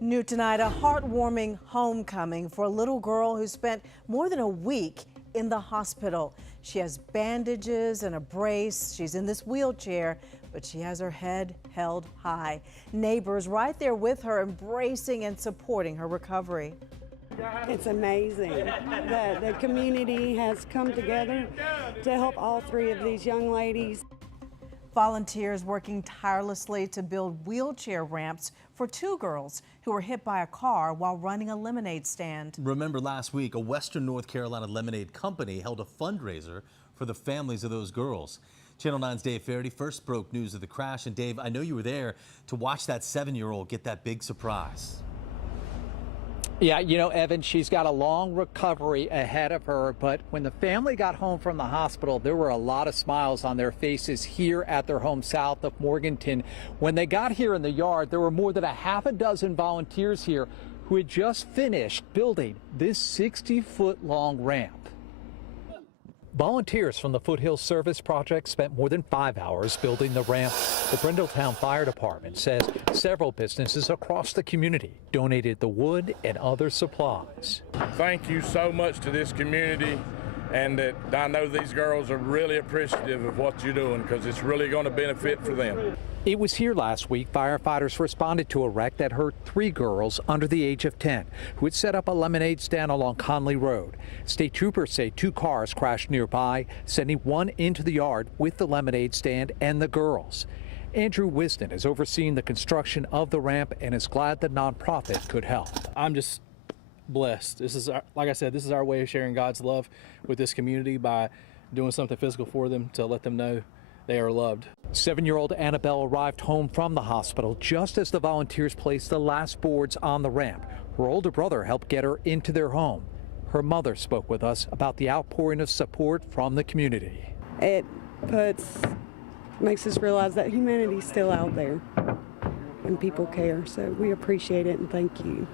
New tonight, a heartwarming homecoming for a little girl who spent more than a week in the hospital. She has bandages and a brace. She's in this wheelchair, but she has her head held high. Neighbors right there with her, embracing and supporting her recovery. It's amazing that the community has come together to help all three of these young ladies. Volunteers working tirelessly to build wheelchair ramps for two girls who were hit by a car while running a lemonade stand. Remember last week, a Western North Carolina lemonade company held a fundraiser for the families of those girls. Channel 9's Dave Faraday first broke news of the crash. And Dave, I know you were there to watch that 7-year-old get that big surprise. Yeah, you know, Evan, she's got a long recovery ahead of her, but when the family got home from the hospital, there were a lot of smiles on their faces here at their home south of Morganton. When they got here in the yard, there were more than a half a dozen volunteers here who had just finished building this 60-foot-long ramp. Volunteers from the Foothills Service Project spent more than 5 hours building the ramp. The Brindletown Fire Department says several businesses across the community donated the wood and other supplies. Thank you so much to this community, and that I know these girls are really appreciative of what you're doing because it's really going to benefit for them. It was here last week firefighters responded to a wreck that hurt 3 girls under the age of 10 who had set up a lemonade stand along Conley Road. State troopers say 2 cars crashed nearby, sending one into the yard with the lemonade stand and the girls. Andrew Wisden is overseeing the construction of the ramp and is glad the nonprofit could help. I'm just blessed. This is, like I said, this is our way of sharing God's love with this community by doing something physical for them to let them know they are loved. 7-year-old Annabelle arrived home from the hospital just as the volunteers placed the last boards on the ramp. Her older brother helped get her into their home. Her mother spoke with us about the outpouring of support from the community. It makes us realize that humanity's still out there and people care, so we appreciate it and thank you.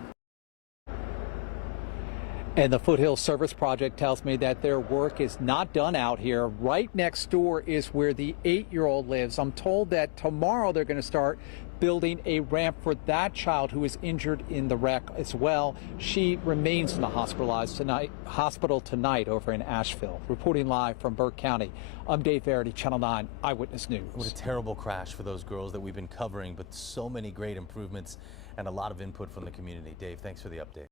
And the Foothills Service Project tells me that their work is not done out here. Right next door is where the 8-year-old lives. I'm told that tomorrow they're going to start building a ramp for that child who was injured in the wreck as well. She remains in the hospital tonight over in Asheville. Reporting live from Burke County, I'm Dave Faraday, Channel 9 Eyewitness News. What a terrible crash for those girls that we've been covering, but so many great improvements and a lot of input from the community. Dave, thanks for the update.